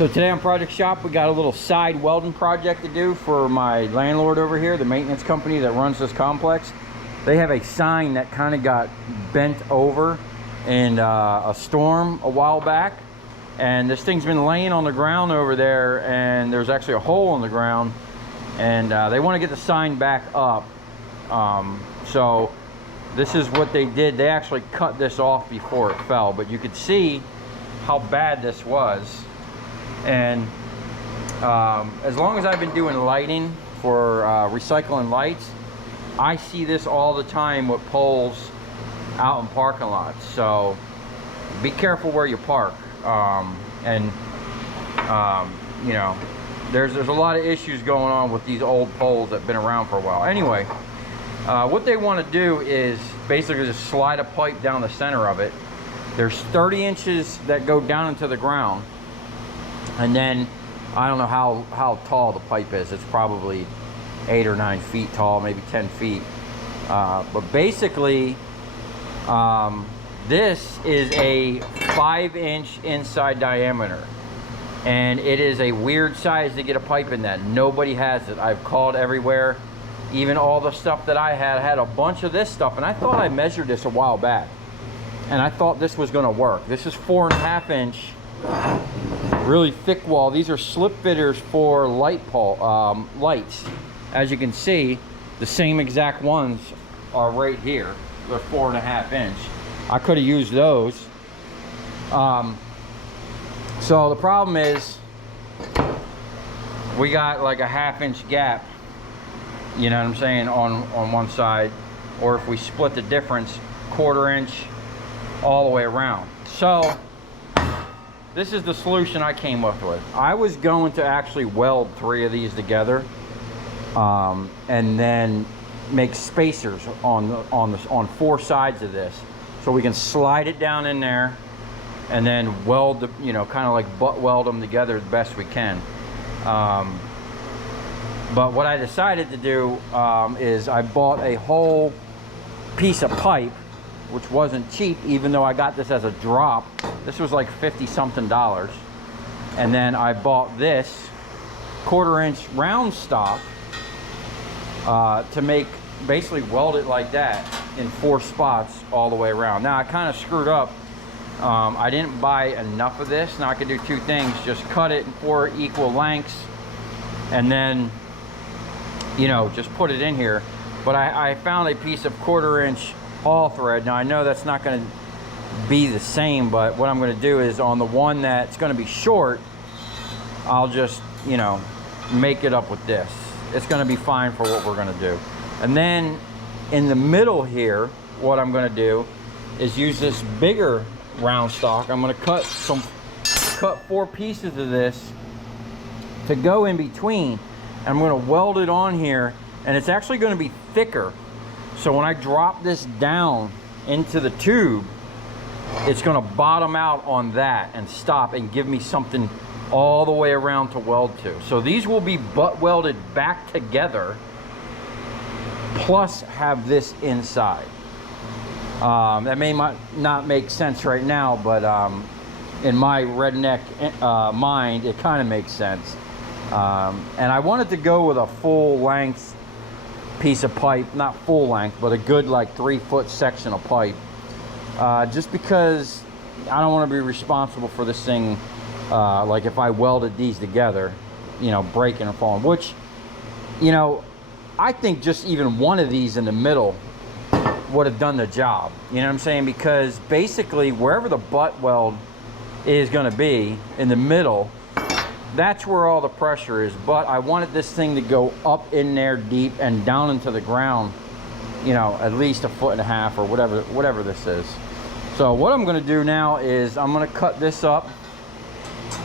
So today on Project Shop, we got a little side welding project to do for my landlord over here, the maintenance company that runs this complex. They have a sign that kind of got bent over in a storm a while back. And this thing's been laying on the ground over there, and there's actually a hole in the ground. And they want to get the sign back up. So this is what they did. They actually cut this off before it fell, but you could see how bad this was. And as long as I've been doing lighting for recycling lights, I see this all the time with poles out in parking lots. So be careful where you park. You know, there's a lot of issues going on with these old poles that have been around for a while. Anyway, what they want to do is basically just slide a pipe down the center of it. There's 30 inches that go down into the ground. And then, I don't know how tall the pipe is. It's probably 8 or 9 feet tall, maybe 10 feet. But basically, this is a 5-inch inside diameter. And it is a weird size to get a pipe in that. Nobody has it. I've called everywhere. Even all the stuff that I had a bunch of this stuff. And I thought I measured this a while back. And I thought this was going to work. This is 4.5 inch. Really thick wall. These are slip fitters for lights. As you can see, the same exact ones are right here. They're 4.5 inch. I could have used those. So the problem is we got like a 1/2 inch gap, you know what I'm saying, on one side, or if we split the difference, 1/4 inch all the way around. So this is the solution I came up with. I was going to actually weld 3 of these together, and then make spacers on 4 sides of this, so we can slide it down in there, and then weld the, you know, kind of like butt weld them together the best we can. But what I decided to do is I bought a whole piece of pipe, which wasn't cheap, even though I got this as a drop. This was like $50-something. And then I bought this 1/4 inch round stock to make, basically weld it like that in 4 spots all the way around. Now I kind of screwed up. I didn't buy enough of this. Now I could do 2 things: just cut it in 4 equal lengths, and then, you know, just put it in here. But I found a piece of 1/4 inch all thread. Now I know that's not going to be the same, but what I'm going to do is on the one that's going to be short, I'll just, you know, make it up with this. It's going to be fine for what we're going to do. And then in the middle here, what I'm going to do is use this bigger round stock. I'm going to cut 4 pieces of this to go in between. I'm going to weld it on here, and it's actually going to be thicker. So when I drop this down into the tube, it's going to bottom out on that and stop and give me something all the way around to weld to. So these will be butt welded back together, plus have this inside. That may not make sense right now, but in my redneck mind, it kind of makes sense. And I wanted to go with a full length piece of pipe, not full length, but a good like 3-foot section of pipe, just because I don't want to be responsible for this thing, like if I welded these together, you know, breaking or falling, which, you know, I think just even one of these in the middle would have done the job, you know what I'm saying? Because basically wherever the butt weld is going to be in the middle, that's where all the pressure is. But I wanted this thing to go up in there deep and down into the ground, you know, at least 1.5 feet or whatever this is. So what I'm going to do now is I'm going to cut this up,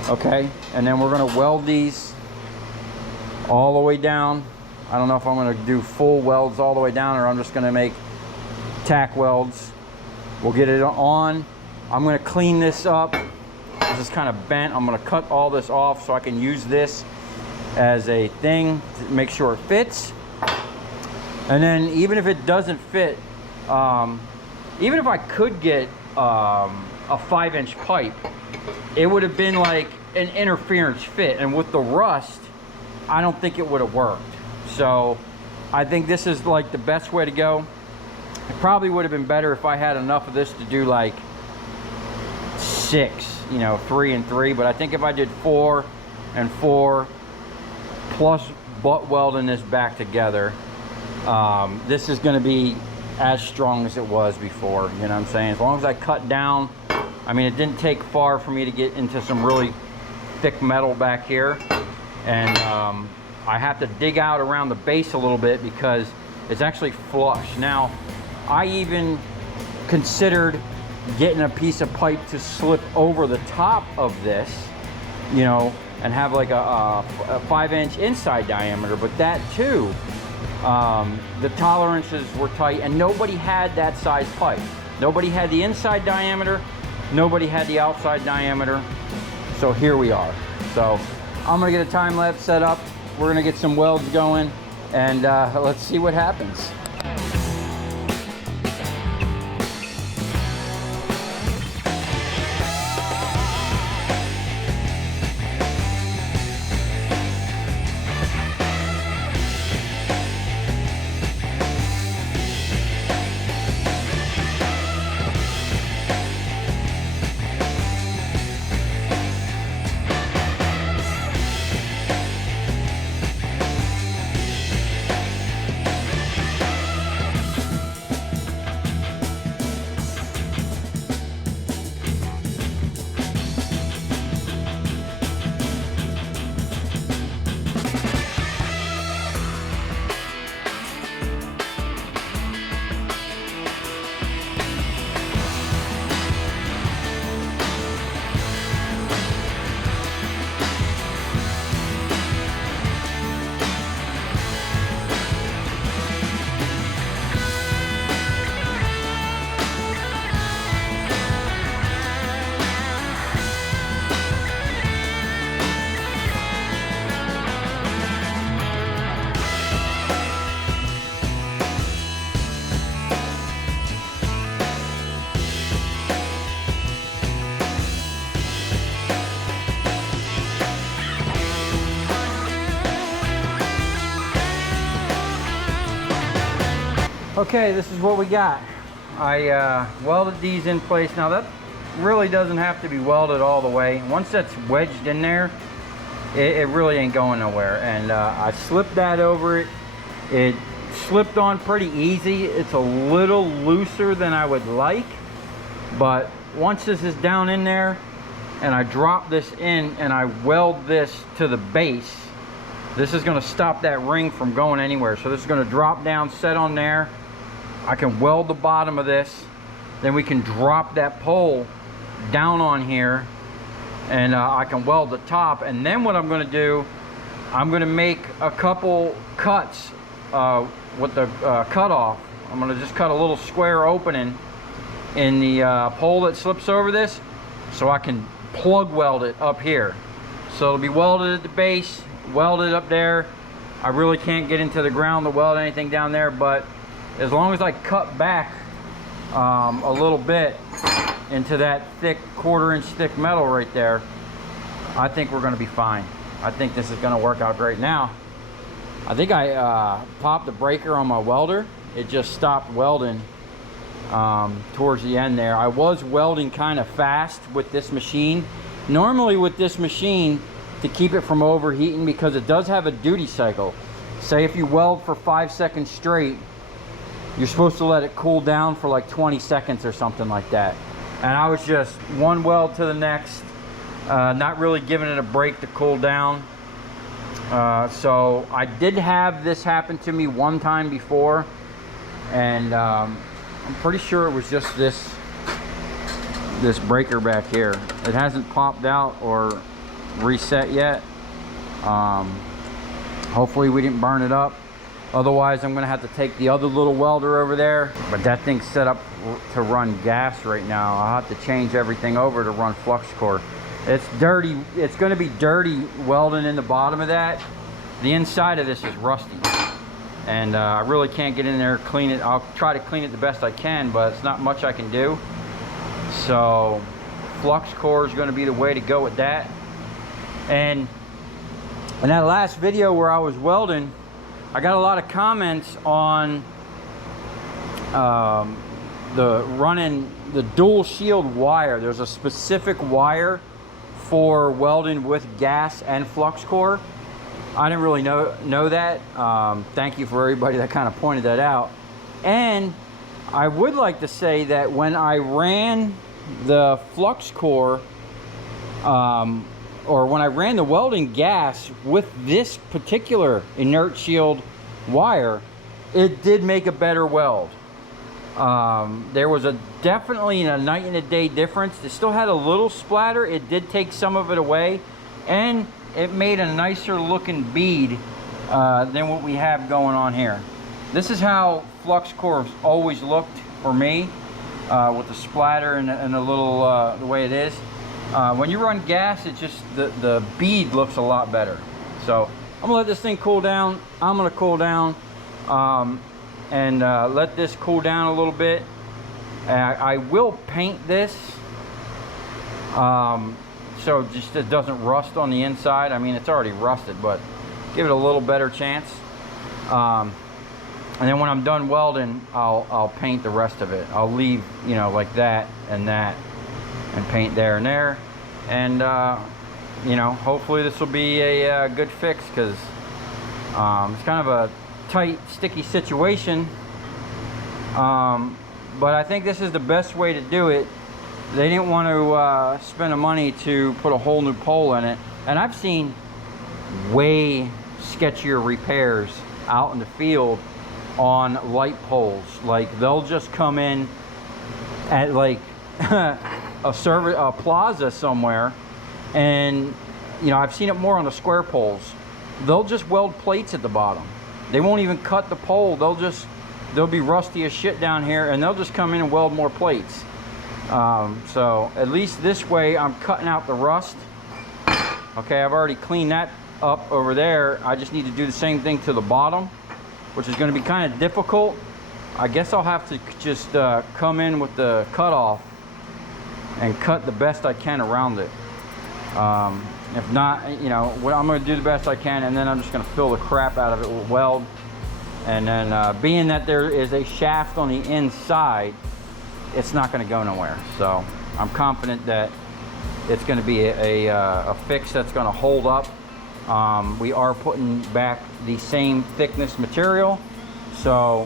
okay, and then we're going to weld these all the way down. I don't know if I'm going to do full welds all the way down, or I'm just going to make tack welds. We'll get it on. I'm going to clean this up. This is kind of bent. I'm going to cut all this off so I can use this as a thing to make sure it fits. And then even if it doesn't fit, even if I could get a 5-inch pipe, it would have been like an interference fit, and with the rust, I don't think it would have worked. So I think this is like the best way to go. It probably would have been better if I had enough of this to do like 6, you know, 3 and 3, but I think if I did 4 and 4 plus butt welding this back together, this is going to be as strong as it was before. You know what I'm saying? As long as I cut down, I mean, it didn't take far for me to get into some really thick metal back here, and I have to dig out around the base a little bit because it's actually flush. Now, I even considered getting a piece of pipe to slip over the top of this, you know, and have like a 5-inch inside diameter, but that too, the tolerances were tight and nobody had that size pipe. Nobody had the inside diameter, nobody had the outside diameter, so here we are. So I'm gonna get a time lapse set up, we're gonna get some welds going, and let's see what happens. Okay, this is what we got. I welded these in place. Now that really doesn't have to be welded all the way. Once that's wedged in there, it really ain't going nowhere. And I slipped that over it. It slipped on pretty easy. It's a little looser than I would like, but once this is down in there and I drop this in and I weld this to the base, this is going to stop that ring from going anywhere. So this is going to drop down, set on there. I can weld the bottom of this, then we can drop that pole down on here, and I can weld the top. And then what I'm going to do, I'm going to make a couple cuts with the cutoff. I'm going to just cut a little square opening in the pole that slips over this, so I can plug weld it up here. So it'll be welded at the base, welded up there. I really can't get into the ground to weld anything down there, but as long as I cut back a little bit into that thick 1/4 inch thick metal right there, I think we're going to be fine. I think this is going to work out great. Now, I think I popped the breaker on my welder. It just stopped welding towards the end there. I was welding kind of fast with this machine. Normally with this machine, to keep it from overheating, because it does have a duty cycle. Say if you weld for 5 seconds straight, you're supposed to let it cool down for like 20 seconds or something like that. And I was just one weld to the next, not really giving it a break to cool down. So I did have this happen to me one time before, and I'm pretty sure it was just this breaker back here. It hasn't popped out or reset yet. Hopefully we didn't burn it up. Otherwise, I'm gonna have to take the other little welder over there. But that thing's set up to run gas right now. I'll have to change everything over to run flux core. It's dirty. It's gonna be dirty welding in the bottom of that. The inside of this is rusty. And I really can't get in there, clean it. I'll try to clean it the best I can, but it's not much I can do. So flux core is gonna be the way to go with that. And in that last video where I was welding, I got a lot of comments on running the dual shield wire. There's a specific wire for welding with gas and flux core. I didn't really know that. Thank you for everybody that kind of pointed that out. And I would like to say that when I ran the flux core, or when I ran the welding gas with this particular inert shield wire, it did make a better weld. There was definitely a night and a day difference. It still had a little splatter. It did take some of it away, and it made a nicer looking bead than what we have going on here. This is how flux core always looked for me, with the splatter and a little the way it is. When you run gas, it just the bead looks a lot better. So I'm gonna let this thing cool down. I'm gonna cool down. And let this cool down a little bit. I will paint this so just it doesn't rust on the inside. I mean, it's already rusted, but give it a little better chance. And then when I'm done welding, I'll paint the rest of it. I'll leave, you know, like that, and paint there and there. And you know, hopefully this will be a good fix, because it's kind of a tight, sticky situation, but I think this is the best way to do it. They didn't want to spend the money to put a whole new pole in it, and I've seen way sketchier repairs out in the field on light poles. Like, they'll just come in at like a plaza somewhere, and you know, I've seen it more on the square poles. They'll just weld plates at the bottom. They won't even cut the pole. They'll be rusty as shit down here, and they'll just come in and weld more plates. So at least this way I'm cutting out the rust. Okay, I've already cleaned that up over there. I just need to do the same thing to the bottom, which is going to be kind of difficult. I guess I'll have to just come in with the cutoff and cut the best I can around it. If not, you know, I'm going to do the best I can, and then I'm just going to fill the crap out of it with weld. And then being that there is a shaft on the inside, it's not going to go nowhere. So I'm confident that it's going to be a fix that's going to hold up. We are putting back the same thickness material, so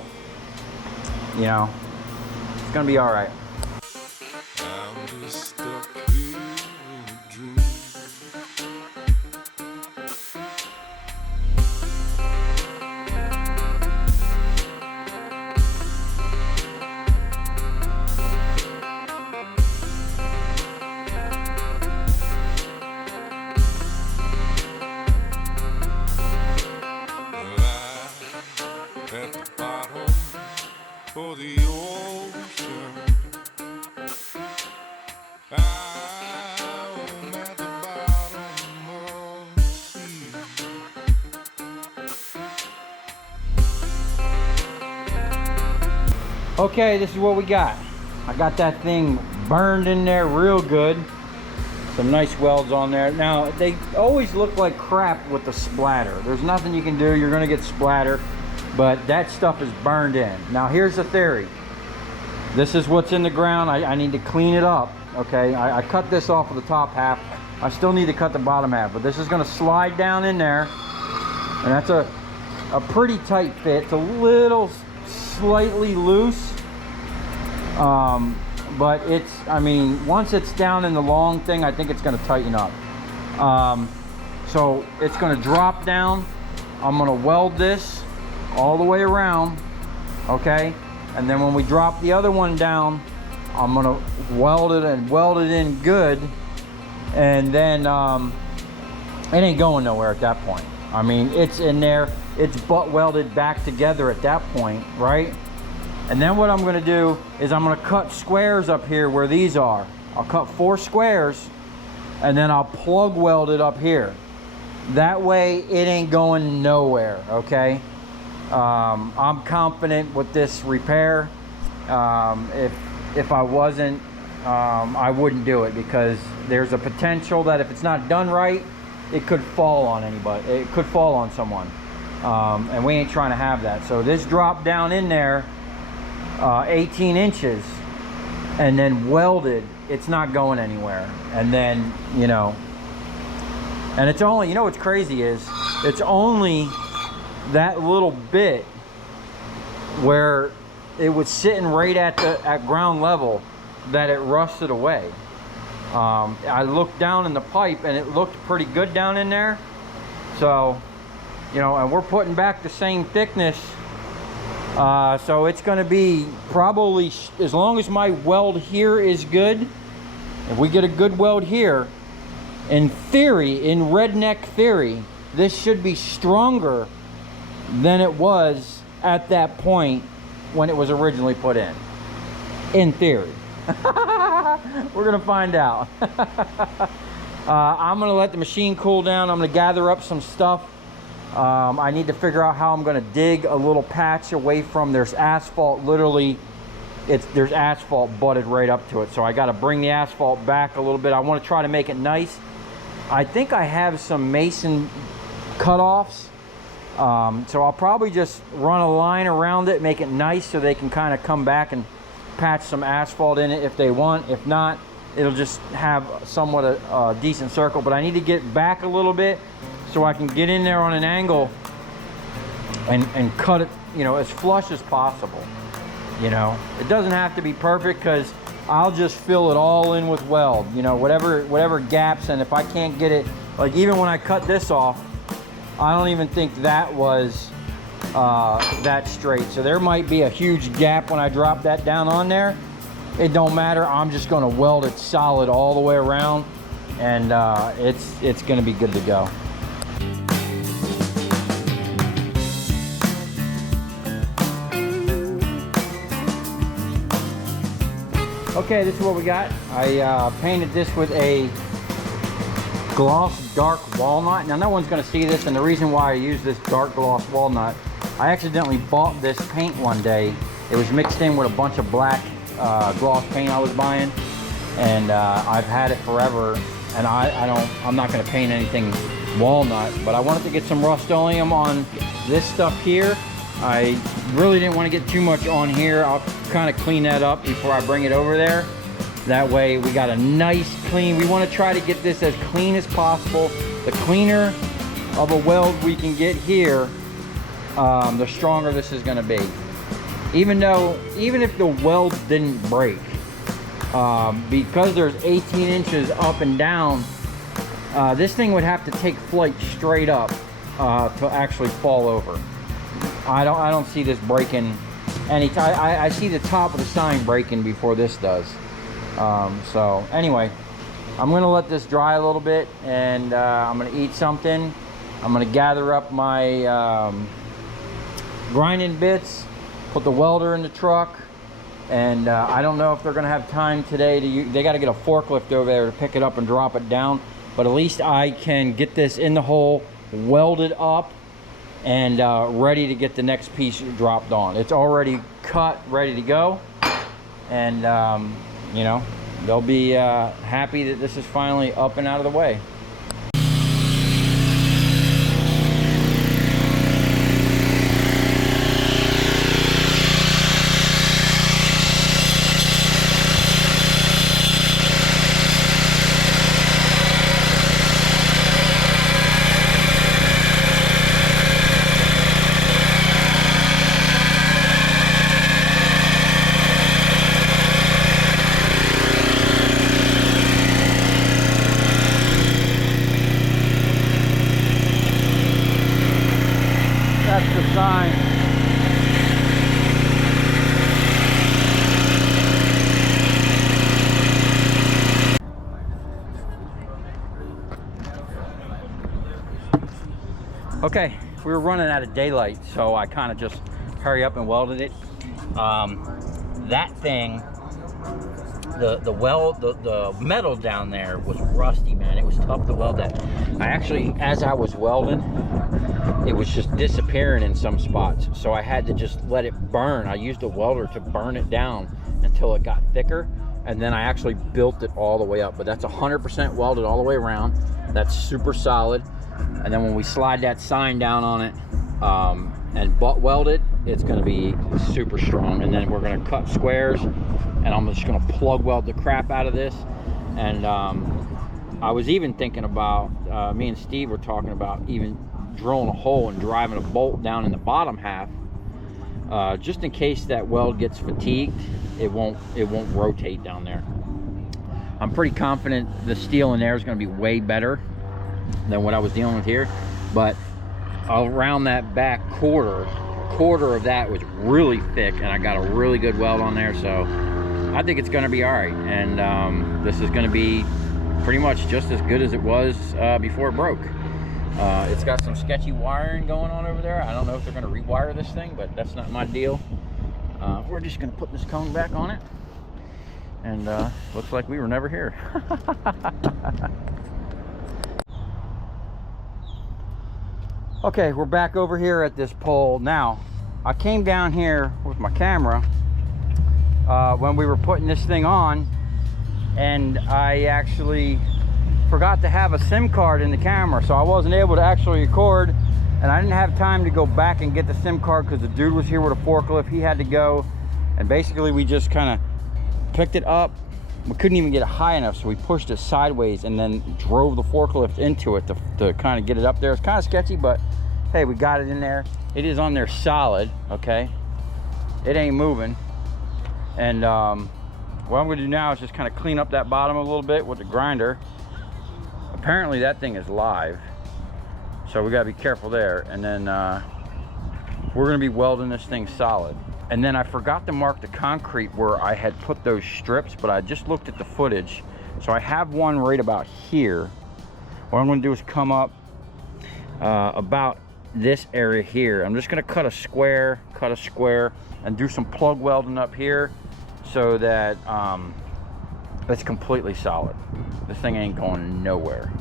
you know, it's going to be all right. For the ocean, I'm at the bottom of the sea. Okay, this is what we got. I got that thing burned in there real good. Some nice welds on there. Now, they always look like crap with the splatter. There's nothing you can do. You're going to get splatter. But that stuff is burned in. Now here's the theory. This is what's in the ground. I need to clean it up. Okay, I cut this off of the top half. I still need to cut the bottom half, but this is going to slide down in there, and that's a pretty tight fit. It's a little slightly loose, but it's, I mean, once it's down in the long thing, I think it's going to tighten up. So it's going to drop down. I'm going to weld this all the way around, okay, and then when we drop the other one down, I'm gonna weld it in good, and then it ain't going nowhere at that point. I mean, it's in there, it's butt welded back together at that point, right? And then what I'm gonna do is I'm gonna cut squares up here where these are. I'll cut 4 squares, and then I'll plug weld it up here. That way it ain't going nowhere, okay? I'm confident with this repair. If I wasn't, I wouldn't do it, because there's a potential that if it's not done right, it could fall on anybody. It could fall on someone. And we ain't trying to have that. So this dropped down in there 18 inches and then welded. It's not going anywhere. And then, you know, and it's only, you know what's crazy is, it's only that little bit where it was sitting right at ground level that it rusted away. I looked down in the pipe and it looked pretty good down in there. So, you know, and we're putting back the same thickness. So it's going to be probably, as long as my weld here is good, if we get a good weld here, in theory, in redneck theory, this should be stronger than it was at that point when it was originally put in theory. We're gonna find out. I'm gonna let the machine cool down. I'm gonna gather up some stuff. I need to figure out how I'm gonna dig a little patch away from, there's asphalt, literally there's asphalt butted right up to it, so I got to bring the asphalt back a little bit. I want to try to make it nice. I think I have some mason cutoffs, so I'll probably just run a line around it, make it nice so they can kind of come back and patch some asphalt in it if they want. If not, it'll just have somewhat a decent circle. But I need to get back a little bit so I can get in there on an angle and cut it, you know, as flush as possible. You know, it doesn't have to be perfect, because I'll just fill it all in with weld, you know, whatever gaps. And if I can't get it, like even when I cut this off, I don't even think that was that straight. So there might be a huge gap when I drop that down on there. It don't matter. I'm just going to weld it solid all the way around, and it's going to be good to go. Okay, this is what we got. I painted this with a gloss dark walnut. Now no one's going to see this, and the reason why I use this dark gloss walnut, I accidentally bought this paint one day. It was mixed in with a bunch of black gloss paint I was buying, and I've had it forever, and I'm not going to paint anything walnut, but I wanted to get some Rust-Oleum on this stuff here. I really didn't want to get too much on here. I'll kind of clean that up before I bring it over there. That way we got a nice clean, we want to try to get this as clean as possible. The cleaner of a weld we can get here, the stronger this is going to be. Even if the weld didn't break, because there's 18 inches up and down, this thing would have to take flight straight up to actually fall over. I don't see this breaking anytime. I see the top of the sign breaking before this does. So anyway, I'm gonna let this dry a little bit, and I'm gonna eat something. I'm gonna gather up my grinding bits, put the welder in the truck, and I don't know if they're gonna have time today to they got to get a forklift over there to pick it up and drop it down, but at least I can get this in the hole, welded up, and ready to get the next piece dropped on. It's already cut, ready to go, and you know, they'll be happy that this is finally up and out of the way. That's the sign. Okay, we were running out of daylight, so I kind of just hurry up and welded it. That thing, the metal down there was rusty, man. It was tough to weld that. I actually, as I was welding, it was just disappearing in some spots, so I had to just let it burn. I used a welder to burn it down until it got thicker. and then I actually built it all the way up. But that's 100% welded all the way around. That's super solid. And then when we slide that sign down on it and butt weld it, it's going to be super strong. And then we're going to cut squares, and I'm just going to plug weld the crap out of this. And I was even thinking about, me and Steve were talking about even drilling a hole and driving a bolt down in the bottom half, just in case that weld gets fatigued. It won't rotate down there. I'm pretty confident the steel in there is going to be way better than what I was dealing with here, but around that back quarter of that was really thick, and I got a really good weld on there, so I think it's going to be all right. And this is going to be pretty much just as good as it was before it broke. It's got some sketchy wiring going on over there. I don't know if they're going to rewire this thing, but that's not my deal. We're just going to put this cone back on it, and looks like we were never here. Okay, we're back over here at this pole. Now, I came down here with my camera when we were putting this thing on, and I actually forgot to have a SIM card in the camera, so I wasn't able to actually record, and I didn't have time to go back and get the SIM card because the dude was here with a forklift. He had to go, and basically we just kind of picked it up. We couldn't even get it high enough, so we pushed it sideways and then drove the forklift into it to kind of get it up there. It's kind of sketchy, but hey, we got it in there. It is on there solid, okay? It ain't moving. And what I'm gonna do now is just kind of clean up that bottom a little bit with the grinder. Apparently that thing is live, so we gotta be careful there. And then we're gonna be welding this thing solid. And then I forgot to mark the concrete where I had put those strips, but I just looked at the footage. So I have one right about here. What I'm gonna do is come up about this area here. I'm just gonna cut a square, and do some plug welding up here so that it's completely solid. This thing ain't going nowhere.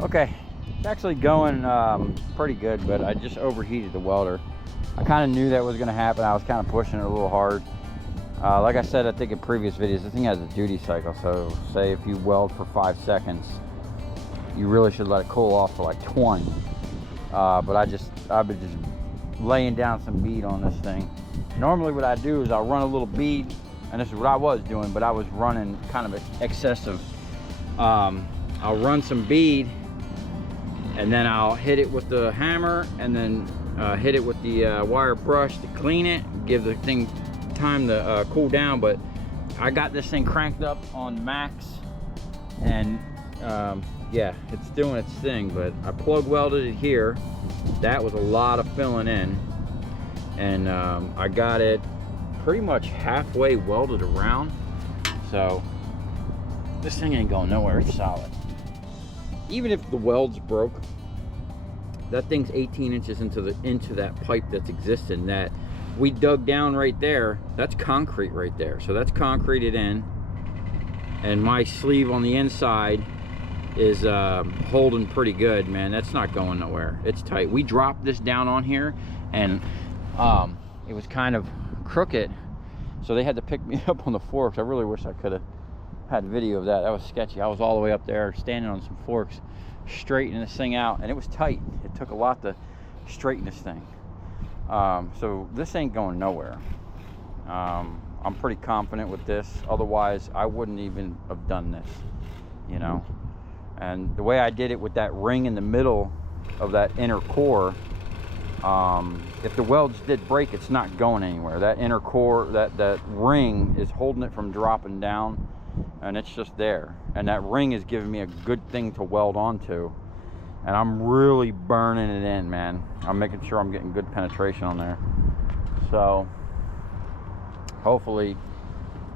Okay, it's actually going pretty good, but I just overheated the welder. I kind of knew that was going to happen. I was kind of pushing it a little hard. Like I said, I think in previous videos, this thing has a duty cycle. So say if you weld for 5 seconds, you really should let it cool off for like 20. But I've been just laying down some bead on this thing. Normally what I do is I'll run a little bead, and this is what I was doing, but I was running kind of excessive. I'll run some bead, and then I'll hit it with the hammer, and then hit it with the wire brush to clean it, give the thing time to cool down. But I got this thing cranked up on max, and yeah, it's doing its thing. But I plug welded it here. That was a lot of filling in, and I got it pretty much halfway welded around. So this thing ain't going nowhere. It's solid. Even if the weld's broke, that thing's 18 inches into that pipe that's existing. That we dug down right there, that's concrete right there. So that's concreted in, and my sleeve on the inside is holding pretty good, man. That's not going nowhere. It's tight. We dropped this down on here, and it was kind of crooked, so they had to pick me up on the forks. I really wish I could have had video of that. That was sketchy. I was all the way up there standing on some forks straightening this thing out, and it was tight. It took a lot to straighten this thing. So this ain't going nowhere. I'm pretty confident with this. Otherwise I wouldn't even have done this, you know. And the way I did it with that ring in the middle of that inner core, if the welds did break, it's not going anywhere. That inner core, that ring is holding it from dropping down. and it's just there. And that ring is giving me a good thing to weld onto. And I'm really burning it in, man. I'm making sure I'm getting good penetration on there. So hopefully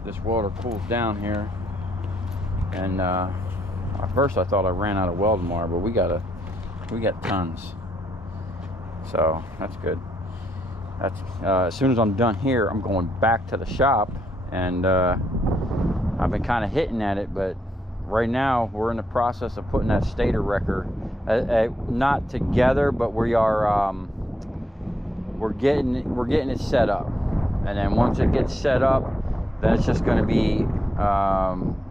this welder cools down here. And at first I thought I ran out of welding wire, but we got tons. So that's good. That's as soon as I'm done here, I'm going back to the shop, and I've been kind of hitting at it, but right now we're in the process of putting that stator wrecker not together, but we are we're getting it set up. And then once it gets set up, then it's just going to be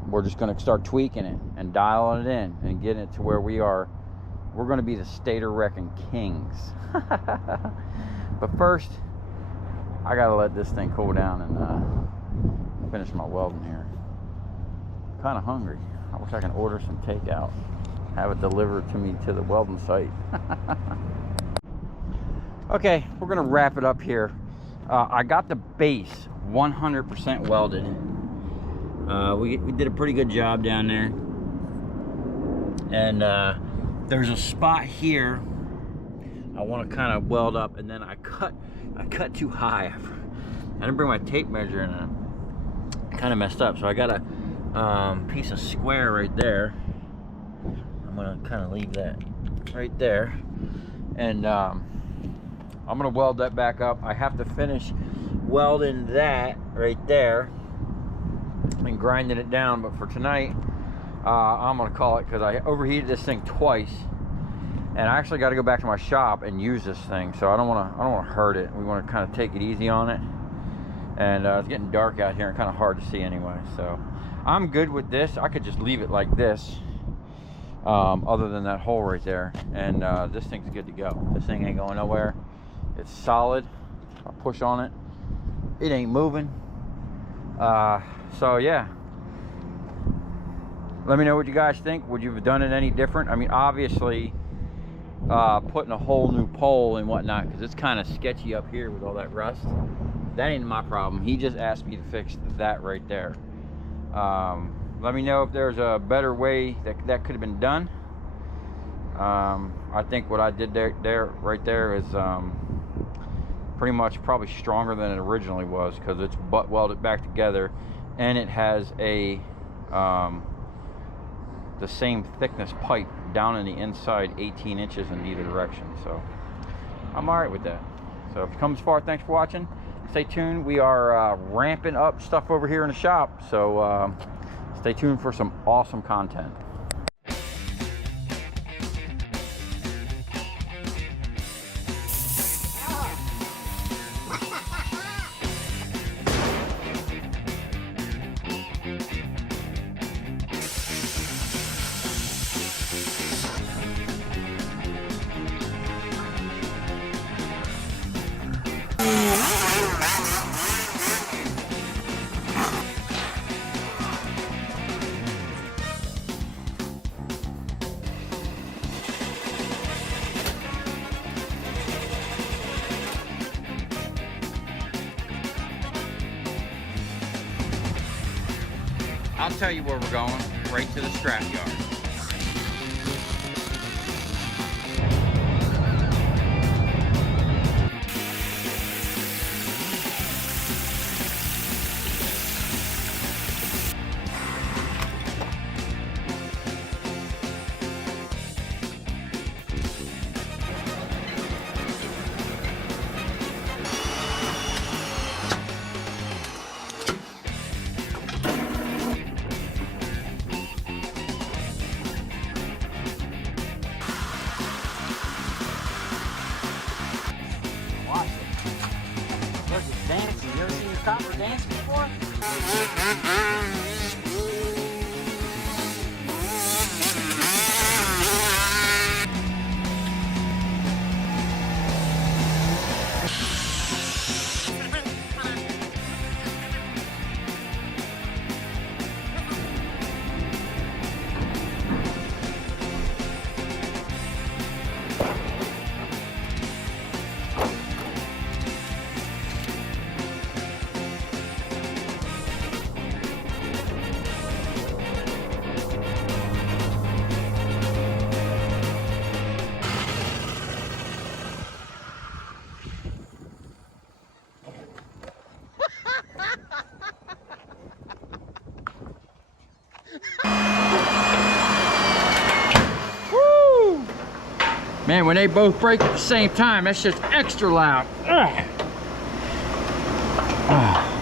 we're just going to start tweaking it and dialing it in and getting it to where we're going to be the stator wrecking kings. But first I gotta let this thing cool down and finish my welding here. I'm kind of hungry. I wish I can order some takeout, have it delivered to me to the welding site. Okay, we're gonna wrap it up here. I got the base 100% welded. We did a pretty good job down there, and there's a spot here I want to kind of weld up, and then I cut too high. I didn't bring my tape measure, and I kind of messed up. So I got a piece of square right there. I'm gonna kind of leave that right there, and I'm gonna weld that back up. I have to finish welding that right there and grinding it down. But for tonight, I'm gonna call it, because I overheated this thing twice. And I actually got to go back to my shop and use this thing, so I don't want to hurt it. We want to kind of take it easy on it. And it's getting dark out here and kind of hard to see anyway. So I'm good with this. I could just leave it like this, other than that hole right there. And this thing's good to go. This thing ain't going nowhere. It's solid. I push on it, it ain't moving. So yeah. Let me know what you guys think. Would you have done it any different? I mean, obviously, putting a whole new pole and whatnot, because it's kind of sketchy up here with all that rust. That ain't my problem. He just asked me to fix that right there. Let me know if there's a better way that could have been done. I think what I did right there is pretty much probably stronger than it originally was, because it's butt welded back together, and it has a the same thickness pipe down in the inside, 18 inches in either direction. So I'm all right with that. So if you come this far, thanks for watching. Stay tuned. We are ramping up stuff over here in the shop, so stay tuned for some awesome content. I'll tell you where we're going, right to the scrap yard. Dancing. You ever seen your copper dance before? Man, when they both break at the same time, that's just extra loud. Ugh.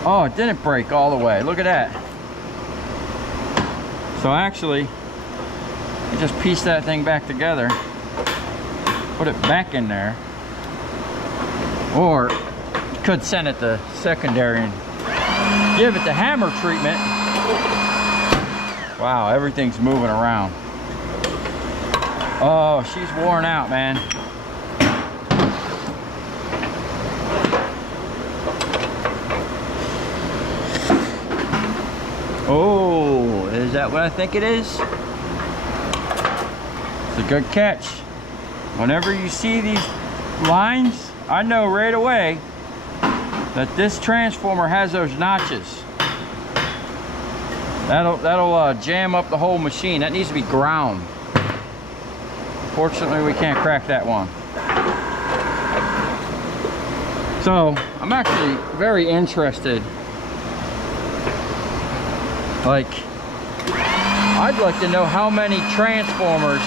Oh, it didn't break all the way. Look at that. So actually, you just piece that thing back together, put it back in there, or you could send it to secondary and give it the hammer treatment. Wow, everything's moving around. Oh, she's worn out, man. Oh, is that what I think it is? It's a good catch. Whenever you see these lines, I know right away that this transformer has those notches. That'll jam up the whole machine. That needs to be ground. Fortunately, we can't crack that one. So I'm actually very interested. Like, I'd like to know how many transformers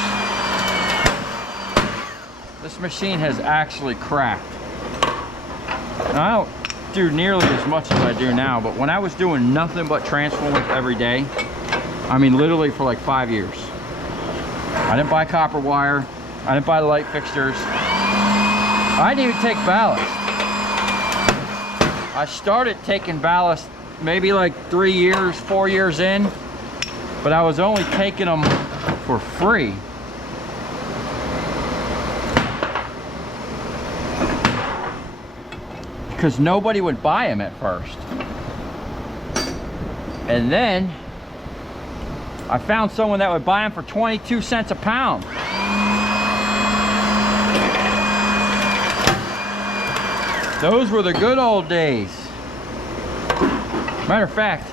this machine has actually cracked. Now, I don't do nearly as much as I do now, but when I was doing nothing but transformers every day, I mean literally for like 5 years, I didn't buy copper wire, I didn't buy light fixtures, I didn't even take ballast. I started taking ballast maybe like 3 years, 4 years in, but I was only taking them for free. Because nobody would buy them at first. And then I found someone that would buy them for 22 cents a pound. Those were the good old days. Matter of fact,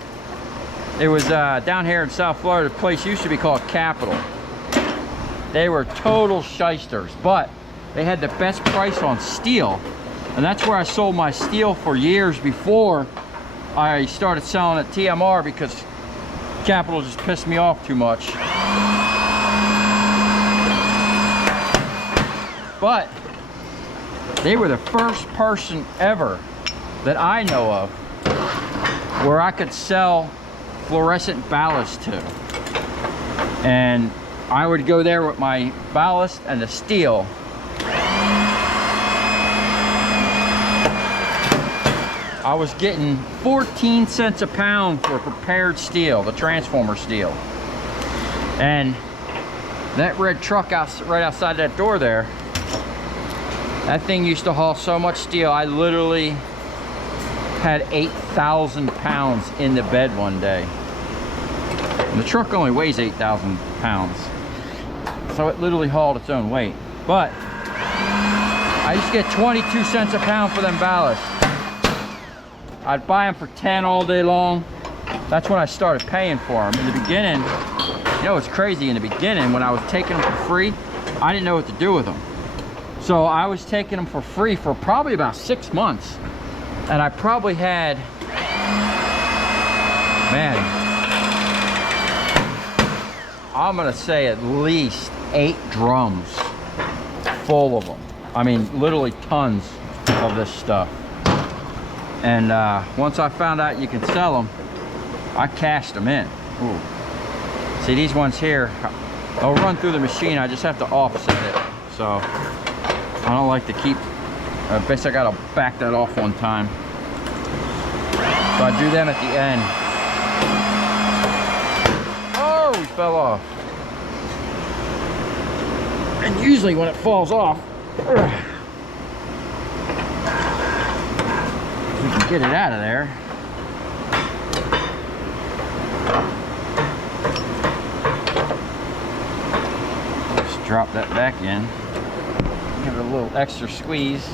it was down here in South Florida, the place used to be called Capitol. They were total shysters, but they had the best price on steel. And that's where I sold my steel for years before I started selling at TMR, because Capitol just pissed me off too much. But they were the first person ever that I know of where I could sell fluorescent ballast to. And I would go there with my ballast and the steel. I was getting 14 cents a pound for prepared steel, the transformer steel. And that red truck right outside that door there, that thing used to haul so much steel, I literally had 8,000 pounds in the bed one day. And the truck only weighs 8,000 pounds. So it literally hauled its own weight. But I used to get 22 cents a pound for them ballast. I'd buy them for 10 all day long. That's when I started paying for them. In the beginning, you know, it's crazy. In the beginning, when I was taking them for free, I didn't know what to do with them. So I was taking them for free for probably about 6 months. And I probably had, man, I'm gonna say at least 8 drums full of them. I mean, literally tons of this stuff. And once I found out you can sell them, I cashed them in. Ooh. See, these ones here, they'll run through the machine. I just have to offset it. So I don't like to keep, I guess I gotta back that off one time. So I do them at the end. Oh, we fell off. And usually when it falls off, we can get it out of there. Just drop that back in. Give it a little extra squeeze.